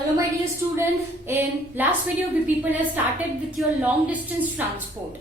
Hello my dear student, in last video we people have started with your long distance transport.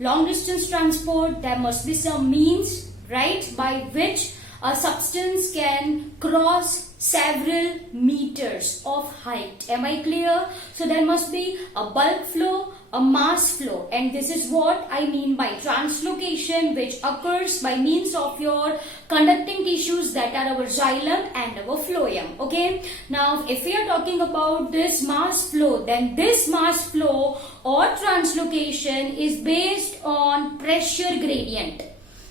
Long distance transport, there must be some means, right, by which a substance can cross several meters of height. Am I clear? So there must be a bulk flow, a mass flow, and this is what I mean by translocation, which occurs by means of your conducting tissues that are our xylem and our phloem. Okay, now if we are talking about this mass flow, then this mass flow or translocation is based on pressure gradient.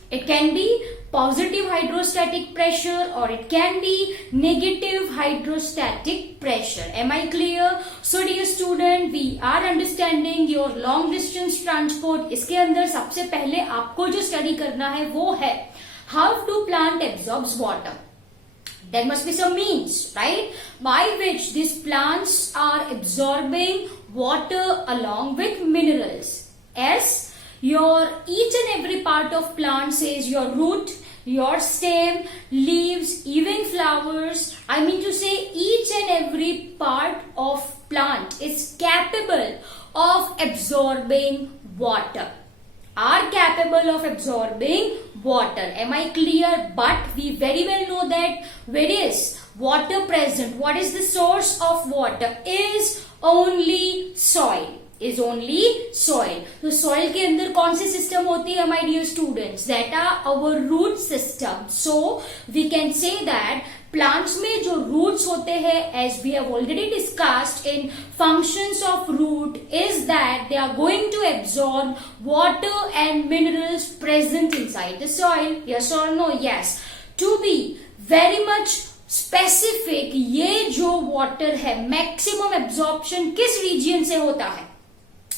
It can be positive hydrostatic pressure or it can be negative hydrostatic pressure. Am I clear? So dear student, we are understanding your long distance transport. इसके अंदर सबसे पहले आपको जो study करना है वो है how do plant absorbs water. There must be some means, right, by which these plants are absorbing water along with minerals. As your each and every part of plant says your root, your stem, leaves, even flowers. I mean to say each and every part of plant is capable of absorbing water. Are capable of absorbing water. Am I clear? But we very well know that where is water present? What is the source of water? Is only soil. Is only soil. तो soil के अंदर कौन सी system होती है my dear students? That are our root system. So we can say that plants में जो roots होते हैं, as we have already discussed in functions of root, is that they are going to absorb water and minerals present inside the soil. Yes or no? Yes. To be very much specific, ये जो water है maximum absorption किस region से होता है?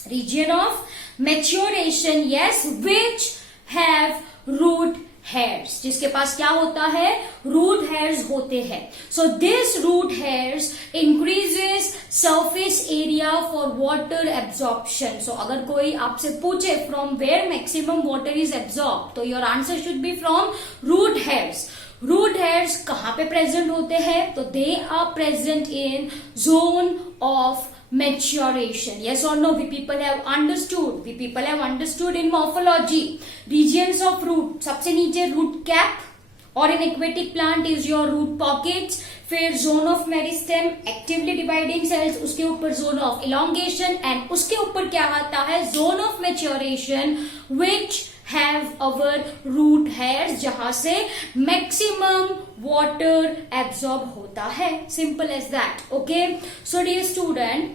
Region of maturation, yes, which have root hairs. जिसके पास क्या होता है? Root hairs होते हैं. So this root hairs increases surface area for water absorption. So अगर कोई आपसे पूछे from where maximum water is absorbed, तो your answer should be from root hairs. Root hairs कहाँ पे प्रेजेंट होते हैं? तो they are present in zone of maturation. Yes or no? We people have understood. We people have understood in morphology. Regions of root. सबसे नीचे root cap और in aquatic plant is your root pockets. फिर zone of meristem, actively dividing cells. उसके ऊपर zone of elongation and उसके ऊपर क्या आता है? Zone of maturation, which have our root hairs जहां से maximum water absorb होता है. Simple as that. Okay. So dear student,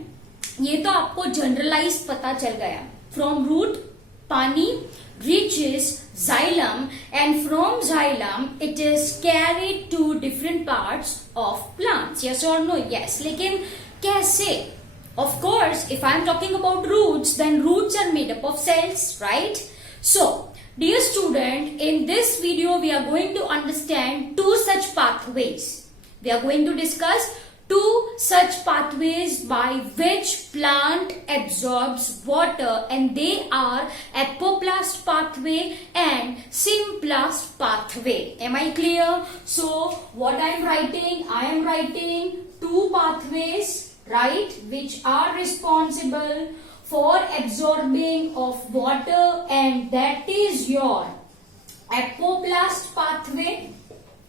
ये तो आपको generalize पता चल गया. From root पानी reaches xylem and from xylem it is carried to different parts of plants. Yes or no? Yes. लेकिन कैसे? Of course, if I am talking about roots, then roots are made up of cells, right? So, dear student, in this video we are going to understand two such pathways. We are going to discuss two such pathways by which plant absorbs water, and they are apoplast pathway and symplast pathway. Am I clear? So, what I am writing? I am writing two pathways, right, which are responsible for absorbing of water, and that is your apoplast pathway,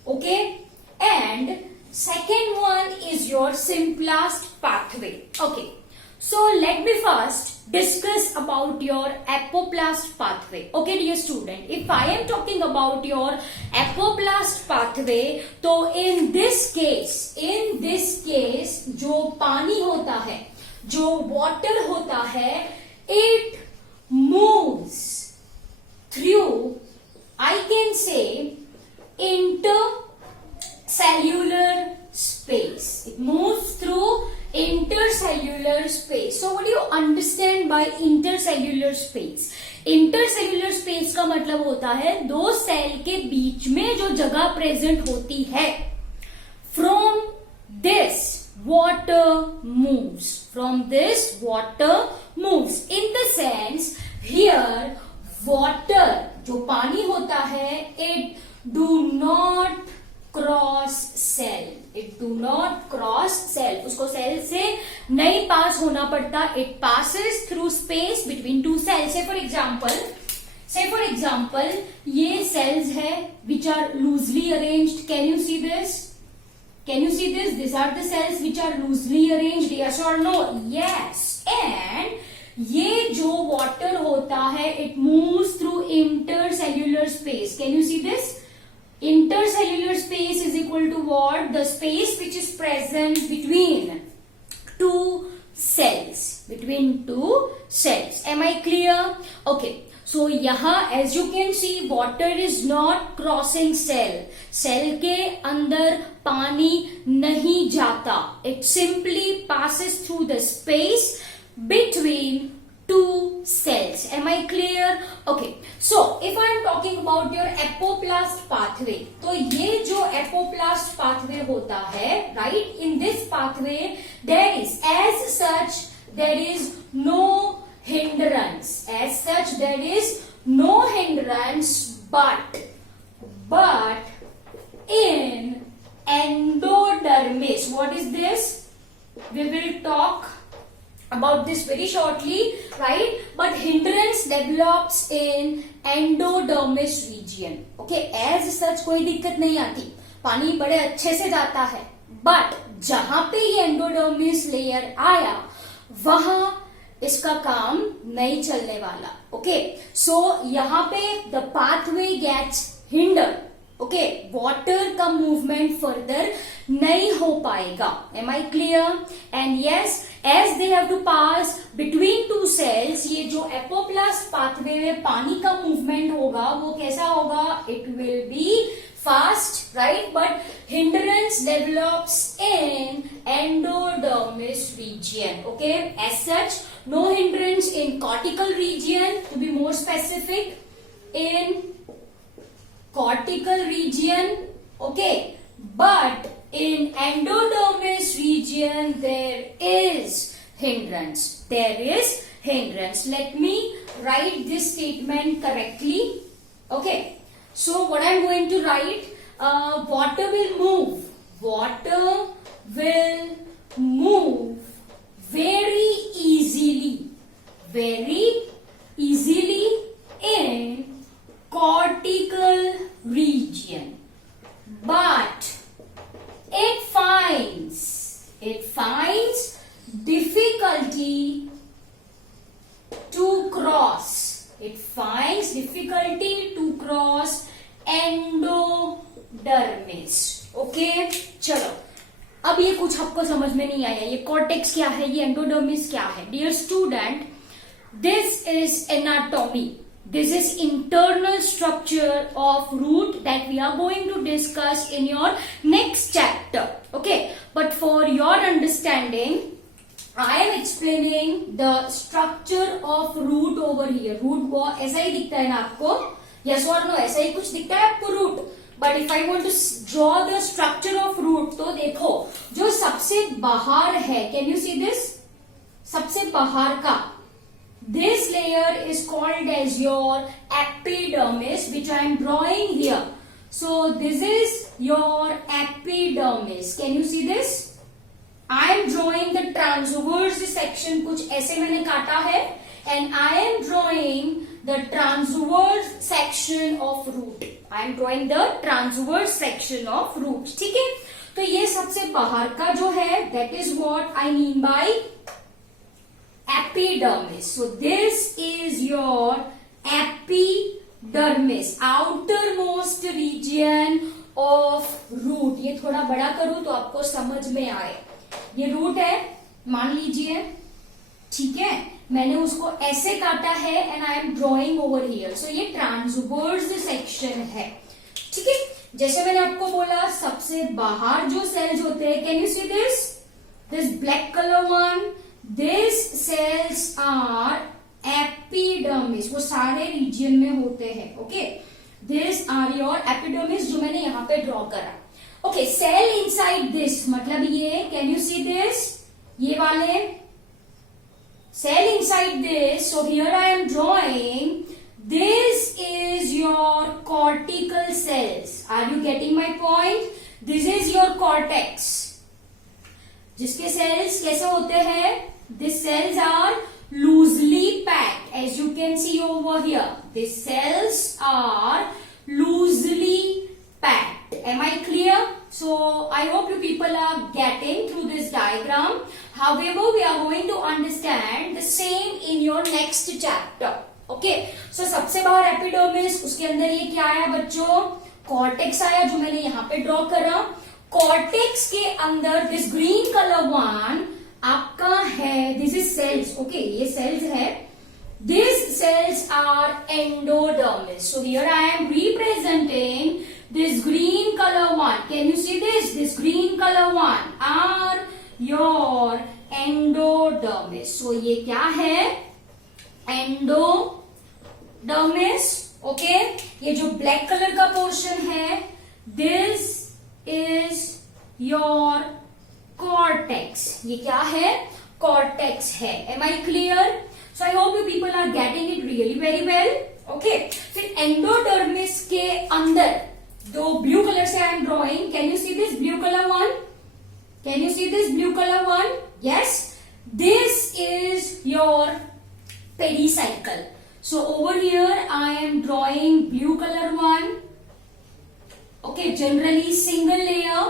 okay, and second one is your symplast pathway. Okay, so let me first discuss about your apoplast pathway. Okay dear student, if I am talking about your apoplast pathway, तो in this case जो पानी होता है, जो water होता है, it moves through, I can say, intercellular space. It moves through intercellular space. So what do you understand by intercellular space? Intercellular space का मतलब होता है दो सेल के बीच में जो जगह प्रेजेंट होती है. From this water moves. From this water moves. In the sense, here water जो पानी होता है, it do not cross cell, it do not cross cell, उसको सेल से नहीं पास होना पड़ता, it passes through space between two cells. Say for example ये सेल्स है which are loosely arranged, can you see this, these are the cells which are loosely arranged, yes or no? Yes. And ये जो water होता है it moves through intercellular space, can you see this? Intercellular space is equal to what? The space which is present between two cells, am I clear? Okay, so यहाँ as you can see water is not crossing cell के अंदर पानी नहीं जाता, it simply passes through the space between two cells, am I clear? Okay, so if I am talking about your apoplast pathway, तो ये जो apoplast pathway होता है, right, in this pathway there is no hindrance, but in endodermis, what is this? We will talk about this very shortly, right? But hindrance develops in endodermis region. Okay, as such कोई दिक्कत नहीं आती, पानी बड़े अच्छे से जाता है, but जहां पे ये endodermis layer आया वहां इसका काम नहीं चलने वाला. Okay, so यहाँ पे the pathway gets hindered. Okay, water का movement further नहीं हो पाएगा. Am I clear? And yes, as they have to pass between two cells, ये जो apoplast pathway में पानी का movement होगा वो कैसा होगा? It will be fast, right? But hindrance develops in endodermis region. Okay, as such, no hindrance in cortical region. To be more specific, in cortical region, okay, but in endodermis region there is hindrance. Let me write this statement correctly. Okay, so what I'm going to write, water will move very easily in cortical region, but it finds difficulty to cross endodermis. Okay, चलो अब ये कुछ आपको समझ में नहीं आया, ये कॉर्टेक्स क्या है, ये एंडोडर्मिस क्या है? Dear student, this is anatomy. This is internal structure of root that we are going to discuss in your next chapter. Okay, but for your understanding, I am explaining the structure of root over here. Root वो ऐसा ही दिखता है ना आपको? Yes or no? ऐसा ही कुछ दिखता है आपको root? But if I want to draw the structure of root, तो देखो जो सबसे बाहर है, can you see this? सबसे बाहर का, this layer is called as your epidermis, which I am drawing here. So this is your epidermis. Can you see this? I am drawing the transverse section, कुछ ऐसे मैंने काटा है, and I am drawing the transverse section of root. I am drawing the transverse section of root. ठीक है? तो ये सबसे बाहर का जो है, that is what I mean by epidermis. So this is your epidermis, outermost region of root. ये थोड़ा बड़ा करूं तो आपको समझ में आए. ये रूट है, मान लीजिए, ठीक है, मैंने उसको ऐसे काटा है and I am drawing over here. So ये ट्रांसवर्स सेक्शन है. ठीक है, जैसे मैंने आपको बोला सबसे बाहर जो सेल्स होते हैं, can you see this black colour one, this cells are epidermis. वो सारे रीजन में होते हैं. Okay, this are your epidermis जो मैंने यहाँ पे ड्रॉ करा. ओके, सेल इनसाइड दिस मतलब ये, कैन यू सी दिस, ये वाले cell inside this. So here I am drawing, this is your cortical cells. Are you getting my point? This is your cortex, जिसके cells कैसे होते हैं, this cells are loosely packed, as you can see over here, this cells are loosely packed. Am I clear? So I hope you people are getting through this diagram. However, we are going to understand the same in your next chapter. Okay? So सबसे बाहर epidermis, उसके अंदर ये क्या आया बच्चों, cortex आया, जो मैंने यहाँ पे ड्रॉ करा. कॉर्टेक्स के अंदर दिस ग्रीन कलर वन आपका है, दिस इज सेल्स. ओके, ये सेल्स है. These cells are endodermis. So here I am representing this green color one. Can you see this? This green color one are your endodermis. So ये क्या है, endodermis. Okay, ये जो black color का portion है, this is your cortex. ये क्या है, cortex है. Am I clear? So I hope you people are getting it really very well. Okay. फिर एंडोडर्मिस के अंदर दो ब्लू कलर से I am drawing. Can you see this blue color one? Can you see this blue color one? Yes. This is your pericycle. So over here I am drawing blue color one. Okay. Generally single layer.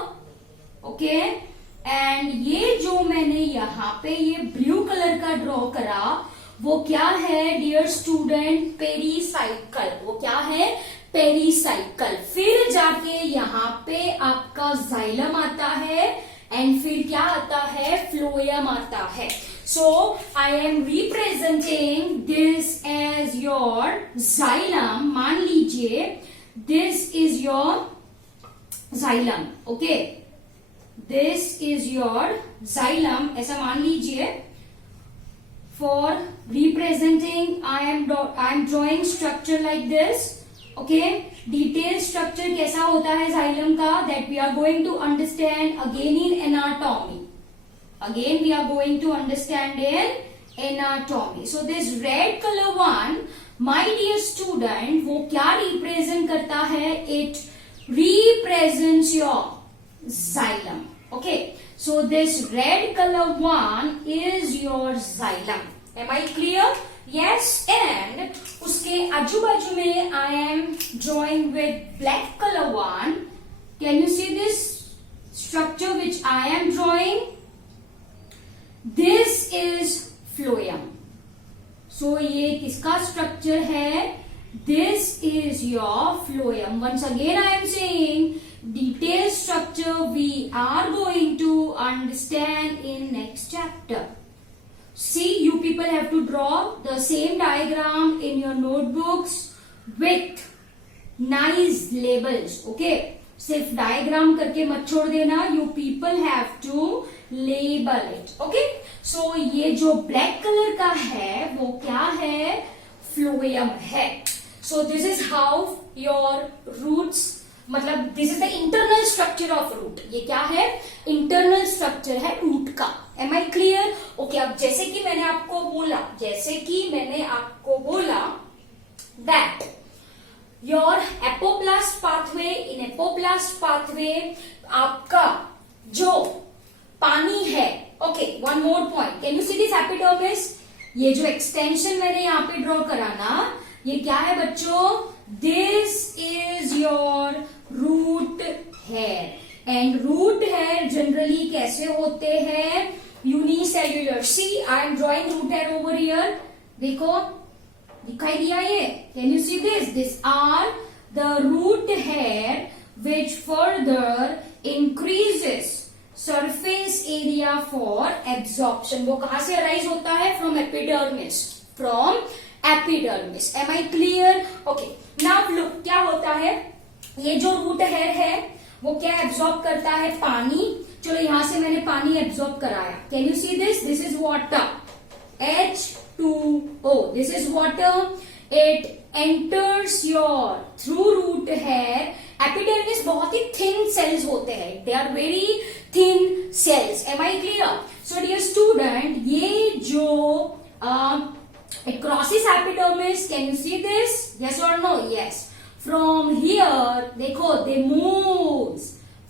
Okay. And ये जो मैंने यहाँ पे ये blue colour का draw करा, वो क्या है डियर स्टूडेंट, पेरीसाइकल. वो क्या है, पेरीसाइकल. फिर जाके यहाँ पे आपका जाइलम आता है, एंड फिर क्या आता है, फ्लोएम आता है. So I am representing this as your xylem. मान लीजिए this is your xylem. Okay, this is your xylem, ऐसा मान लीजिए. For representing, I am drawing structure like this. Okay, detailed structure कैसा होता है xylem का, that we are going to understand again in anatomy. Again we are going to understand in anatomy. So this red color one, my dear student, वो क्या represent करता है, it represents your xylem. Okay. So this red color one is your xylem. Am I clear? Yes. And उसके आजू बाजू में I am drawing with black color one. Can you see this structure which I am drawing? This is phloem. So ये किसका structure है? This is your phloem. Once again I am saying, detailed structure we are going to understand in next chapter. See, you people have to draw the same diagram in your notebooks with nice labels. Okay, सिर्फ diagram करके मत छोड़ देना, you people have to label it. Okay, so ये जो black color का है वो क्या है, phloem है. So this is how your roots, मतलब this is the internal structure of root. ये क्या है, इंटरनल स्ट्रक्चर है रूट का. Am I clear? ओके, अब जैसे कि मैंने आपको बोला that your apoplast pathway, in apoplast pathway आपका जो पानी है. Okay, one more point. Can you see this epidermis? ये जो एक्सटेंशन मैंने यहाँ पे ड्रॉ करा ना, ये क्या है बच्चों, this is your root hair. And root hair generally कैसे होते हैं, unicellular. See, I am drawing root hair over here. देखो दिखाई दिया ये. Can you see this? This are the root hair which further increases surface area for absorption. वो कहां से अराइज होता है, from epidermis. From epidermis. Am I clear? Okay, now look क्या होता है, ये जो रूट हेयर है वो क्या एब्जॉर्ब करता है, पानी. चलो यहां से मैंने पानी एब्जॉर्ब कराया. Can you see this? This is water, H2O. This is water. It enters your through root hair. Epidermis बहुत ही थिन सेल्स होते हैं, they are very thin cells. Am I clear? So dear student, ये जो it crosses epidermis. Can you see this? Yes or no? Yes. From here, देखो, they moves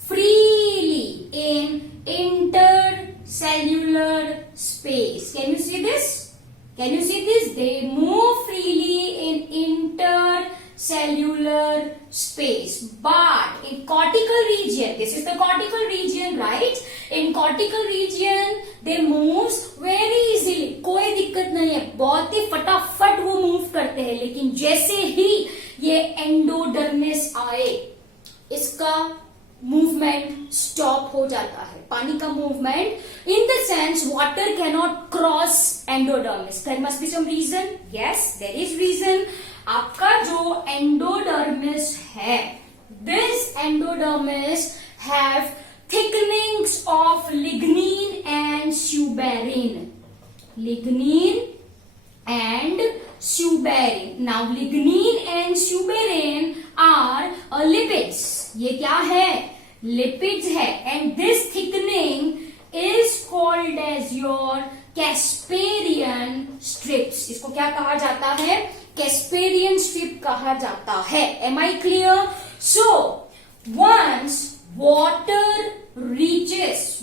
freely in intercellular space. Can you see this? Can you see this? They move freely in intercellular space. But in cortical region, this is the cortical region, right? In cortical region, they moves very easily. कोई दिक्कत नहीं है, बहुत ही फटाफट वो move करते हैं. लेकिन जैसे ही ये एंडोडर्मिस आए, इसका मूवमेंट स्टॉप हो जाता है. पानी का movement, in the sense water cannot cross endodermis. There must be some reason. Yes, there is reason. आपका जो एंडोडर्मिस है, this endodermis have thickenings of lignin and suberin. Lignin and suberin. Now lignin and suberin are lipids. ये क्या है? Lipids है. And this thickening is called as your Casparian strips. इसको क्या कहा जाता है? Casparian strip कहा जाता है. Am I clear? So once water reaches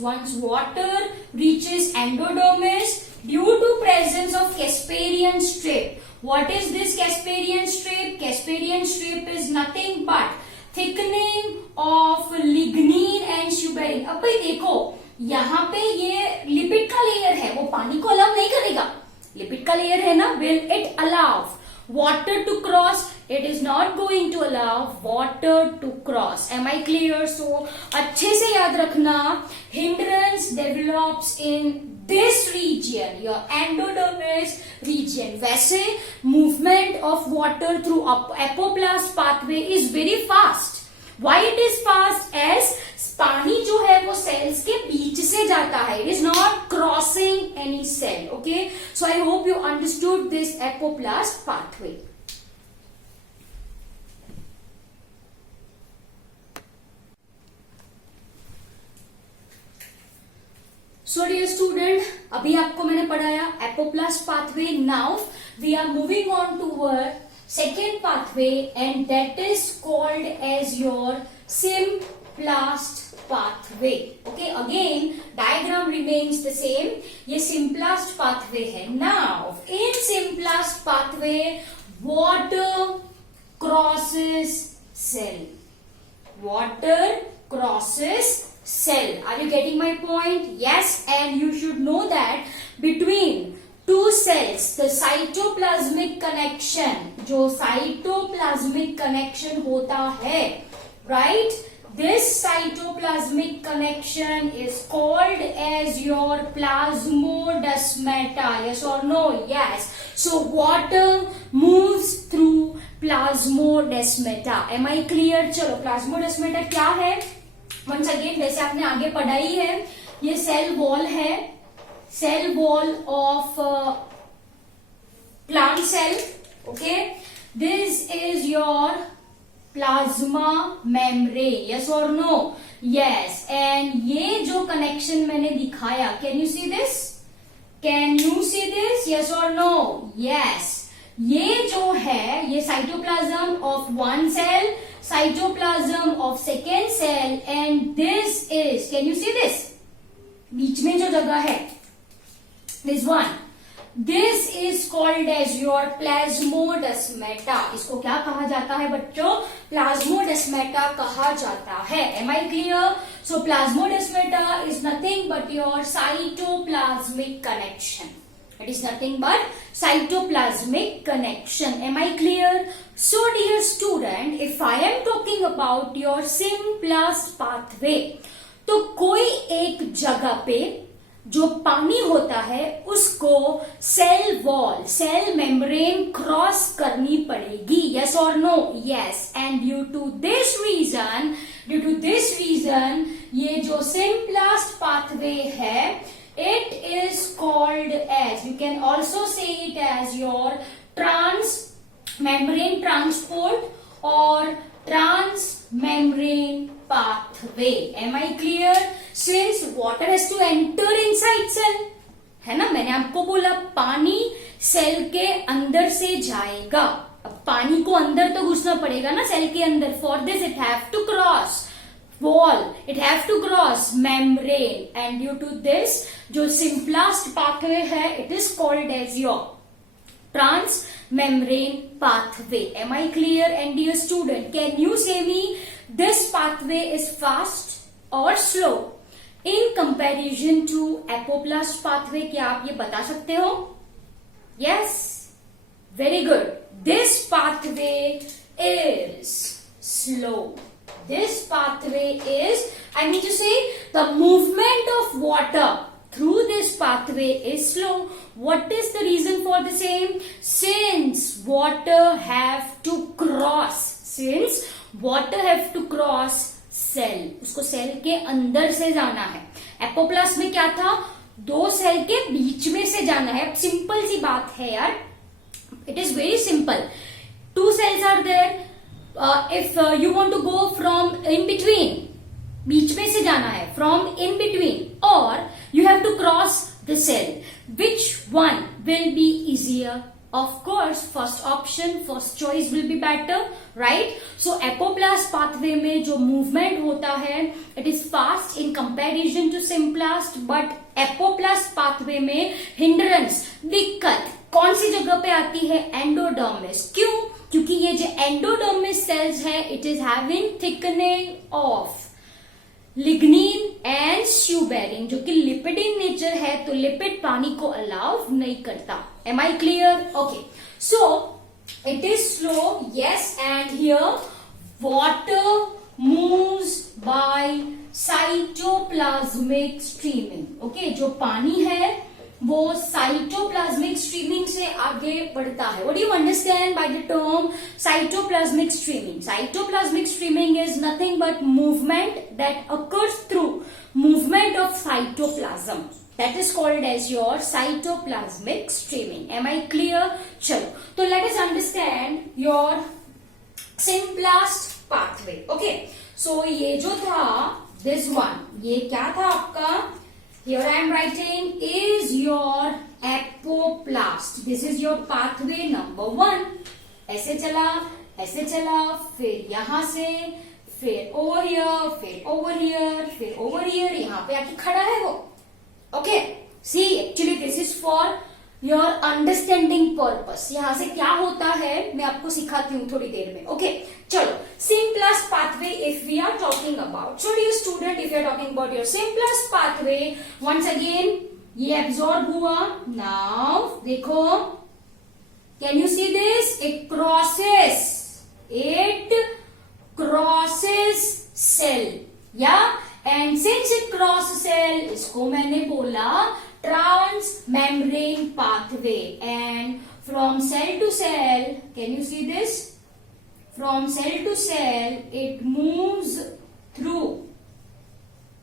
endodermis due to presence of Casparian strip. What is this Casparian strip? Casparian strip is nothing but thickening of lignin and suberin. अब भाई देखो, यहाँ पे ये lipid का लेयर है, वो पानी को अलाउ नहीं करेगा. लिपिड का लेयर है ना, will it allow water to cross? It is not going to allow water to cross. Am I clear? So अच्छे से याद रखना, hindrance develops in this region, your endodermis region. वैसे movement of water through apoplast pathway is very fast. Why it is fast? As पानी जो है वो sales के बीच से जाता है. It is not crossing any cell. Okay, so I hope you understood this apoplast pathway. So dear student, अभी आपको मैंने पढ़ाया apoplast pathway. Now we are moving on toward second pathway and that is called as your symplast pathway. Okay, again diagram remains the same. ये simplast pathway है. Now in simplast pathway water crosses cell. Water crosses cell. Are you getting my point? Yes, and you should know that between two cells the cytoplasmic connection, जो cytoplasmic connection होता है, right? This cytoplasmic connection is called as your plasmodesmata. Yes or no? Yes. So water moves through plasmodesmata. Am I clear? चलो, plasmodesmata क्या है? Once again, जैसे आपने आगे पढ़ाई है, ये सेल वॉल है, cell wall of plant cell. Okay, this is your plasma membrane. Yes और नो? यस. एंड ये जो कनेक्शन मैंने दिखाया, can you see this? Can you see this? Yes और नो? यस. ये जो है, ये cytoplasm of one cell, cytoplasm of second cell, and this is, can you see this? बीच में जो जगह है, this one, this is called as your plasmodesmata. इसको क्या कहा जाता है बच्चों? प्लाज्मोडेस्मेटा कहा जाता है. Am I clear? So plasmodesmata is nothing but your cytoplasmic connection. It is nothing but cytoplasmic connection. Am I clear? So dear student, if I am talking about your simplast pathway, तो कोई एक जगह पे जो पानी होता है उसको cell wall, cell membrane cross करनी पड़ेगी. यस और no? Yes. And due to this reason ये जो सिम्प्लास्ट पाथवे है, it is called as, you can also say it as your transmembrane transport or transmembrane pathway. Am I clear? Since water has to enter inside cell, है ना, मैंने आपको बोला पानी cell के अंदर से जाएगा. अब पानी को अंदर तो घुसना पड़ेगा ना सेल के अंदर. For this it have to cross wall, it have to cross membrane, and due to this जो simplest pathway है, it is called as your transmembrane pathway. Am I clear? And dear student, can you say me this pathway is fast or slow in comparison to apoplast pathway? क्या आप ये बता सकते हो? Yes, very good. This pathway is slow. This pathway is, I mean to say, the movement of water through this pathway is slow. What is the reason for the same? Since water have to cross cell, उसको cell के अंदर से जाना है. Apoplast में क्या था? दो सेल के बीच में से जाना है. अब सिंपल सी बात है यार, it is very simple. Two cells are there. If you want to go from in between, बीच में से जाना है, फ्रॉम इन बिटवीन, और you have to cross the cell. Which one will be easier? Of course, first option, first choice will be better, right? So apoplast pathway में जो movement होता है, it is fast in comparison to simplast, but apoplast pathway में hindrance, दिक्कत कौन सी जगह पे आती है? एंडोडर्मिस. क्यों? क्योंकि ये जो एंडोडर्मिस सेल्स है, it is having thickening of lignin and suberin, जो कि लिपिड इन नेचर है, तो लिपिड पानी को अलाउ नहीं करता. Am I clear? Okay, so it is slow, yes, and here water moves by cytoplasmic streaming. Okay, जो पानी है वो साइटोप्लाज्मिक स्ट्रीमिंग से आगे बढ़ता है. What do you understand by the term cytoplasmic streaming? Cytoplasmic streaming is nothing but movement that occurs through movement of cytoplasm. That is called as your cytoplasmic streaming. Am I clear? चलो, तो let us understand your simplest pathway. Okay, so ये जो था, this one, ये क्या था आपका? Here I am writing is your apoplast. This is your pathway number 1. ऐसे चला, फिर यहां से, फिर over here, फिर over here, फिर over here, यहाँ पे आके खड़ा है वो. Okay, see, actually this is for your understanding purpose. यहाँ से क्या होता है मैं आपको सिखाती हूँ थोड़ी देर में. Okay, चलो, simplest pathway if we are talking about. So dear student, if you are talking about your simplest pathway, once again ये absorb हुआ. Now देखो, can you see this? It crosses cell, yeah, and since it crosses cell, इसको मैंने बोला transmembrane pathway, and from cell to cell, can you see this? From cell to cell, it moves through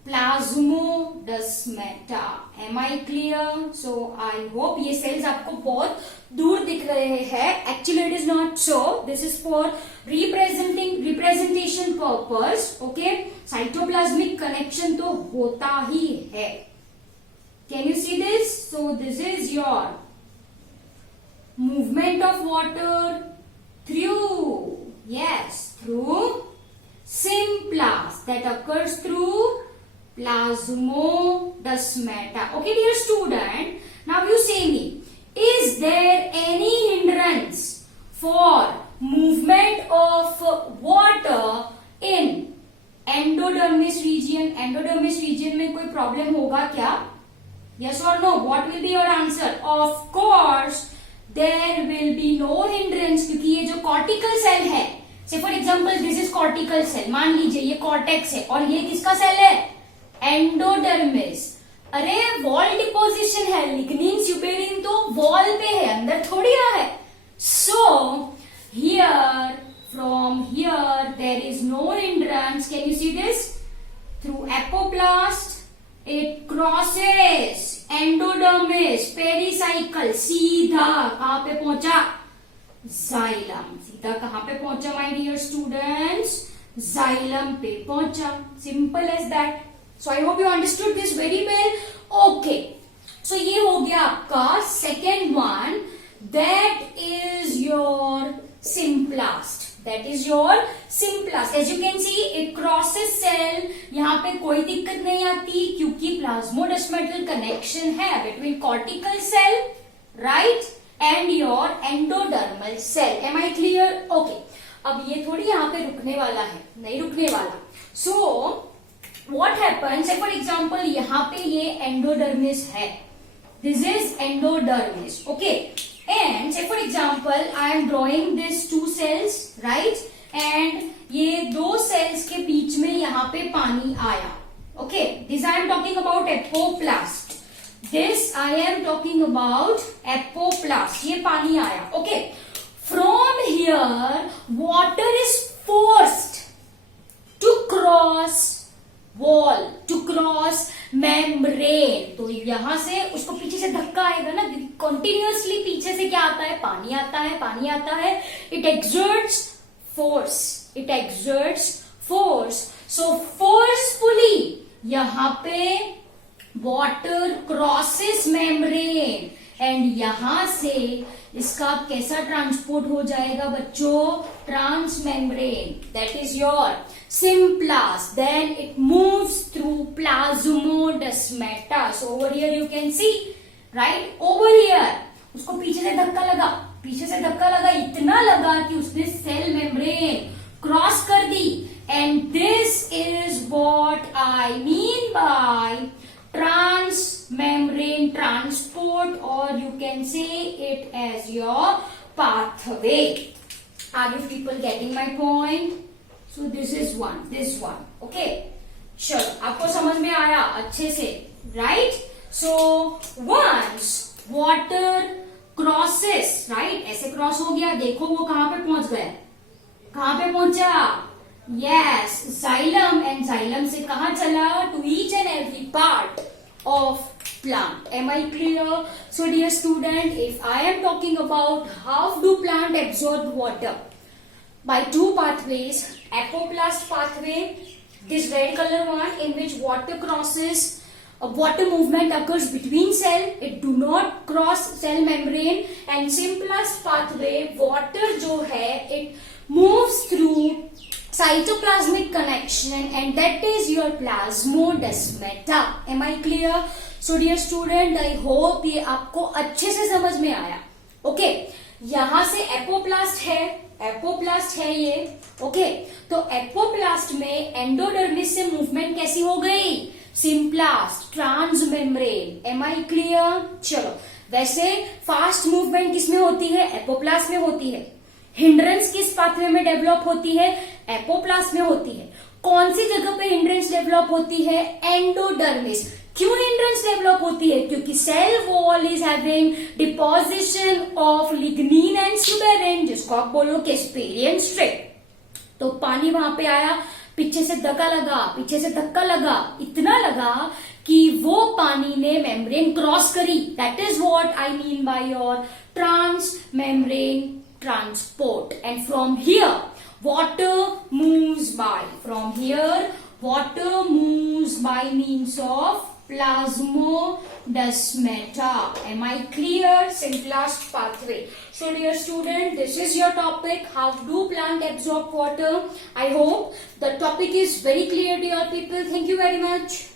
plasmodesmata. Am I clear? So I hope ये cells आपको बहुत दूर दिख रहे हैं. Actually it is not so. This is for representation purpose. Okay, cytoplasmic connection तो होता ही है. Can you see this? So this is your movement of water through, yes, through symplast that occurs through plasmodesmata. Okay, dear student, now you say me, is there any hindrance for movement of water in endodermis region? Endodermis region में कोई problem होगा क्या? Yes or no? What will be your answer? Of course, there will be no hindrance, क्योंकि ये जो cortical cell है, say for example this is cortical cell, मान लीजिए ये cortex है, और ये किसका सेल है? एंडोडर्मिस. अरे वॉल डिपोजिशन है, लिग्निन स्यूबेरिन तो वॉल पे है, अंदर थोड़ी ना है. So here, from here there is no hindrance. Can you see this? Through apoplast it crosses endodermis, pericycle, सीधा कहां पे पहुंचा? जाइलम. सीधा कहां पे पहुंचा माय डियर स्टूडेंट्स? जाइलम पे पहुंचा. Simple as that. So I hope you understood this very well. Okay. So ये हो गया आपका second one. That is your symplast. That is your simplast. As you can see, it crosses cell. यहाँ पे कोई दिक्कत नहीं आती क्योंकि plasmodesmatal connection है between cortical cell, right, and your endodermal cell. Am I clear? Okay. अब ये थोड़ी यहाँ पे रुकने वाला है, नहीं रुकने वाला. So what happens? Say for example, यहाँ पे ये endodermis है. This is endodermis. Okay. And say for example, I am drawing these two cells, right? And ये दो cells के बीच में यहाँ पे पानी आया. Okay, this I am talking about apoplast. This I am talking about apoplast. ये पानी आया. Okay. From here, water is forced to cross wall, to cross membrane. तो यहां से उसको पीछे से धक्का आएगा ना, कंटिन्यूअसली पीछे से क्या आता है, पानी आता है, पानी आता है. It exerts force, it exerts force. So forcefully यहां पे वाटर क्रॉसेस मेम्ब्रेन एंड यहां से इसका कैसा ट्रांसपोर्ट हो जाएगा बच्चों, transmembrane. That is your simplast. Then it moves through plasmodesmata. So over here you can see, right, over here उसको पीछे से धक्का लगा, पीछे से धक्का लगा, इतना लगा कि उसने सेल मेम्ब्रेन क्रॉस कर दी. And this is what I mean by transmembrane transport, or you can say it as your pathway. Are you people getting my point? So this is one, this one. Okay. चलो आपको समझ में आया अच्छे से, right? So once water crosses, right? ऐसे cross हो गया, देखो वो कहां पे पहुंच गया, कहां पे पहुंचा, yes, xylem, and xylem से कहां चला, to each and every part of plant. Am I clear? So dear student, if I am talking about how do plant absorb water, by two pathways, apoplast pathway, this red color one, in which water crosses, water movement occurs between cell, it do not cross cell membrane. And simplast pathway, water जो है it moves through cytoplasmic connection, and that is your plasmodesmata. Am I clear? So dear student, I hope ये आपको अच्छे से समझ में आया. Okay, यहां से एपोप्लास्ट है, एपोप्लास्ट है ये. ओके, तो एपोप्लास्ट में एंडोडर्मिस से मूवमेंट कैसी हो गई, symplast, transmembrane. Am I clear? चलो, वैसे फास्ट मूवमेंट किसमें होती है, एपोप्लास्ट में होती है. हिंड्रेंस किस पाथवे में डेवलप होती है, एपोप्लास्ट में होती है. कौन सी जगह पे हिंड्रेंस डेवलप होती है, एंडोडर्मिस. क्यों हिंड्रेंस डेवलप होती है, क्योंकि cell wall is having deposition of lignin and suberin, जिसको आप बोलो कैस्पेरियन स्ट्रिप. तो पानी वहां पे आया, पीछे से धक्का लगा, पीछे से धक्का लगा, इतना लगा कि वो पानी ने मेम्ब्रेन क्रॉस करी. That is what I mean by your transmembrane transport. And from here water moves by, from here water moves by means of plasmodesmata. Am I clear? Simplest pathway. So dear student, this is your topic, how do plant absorb water. I hope the topic is very clear to your people. Thank you very much.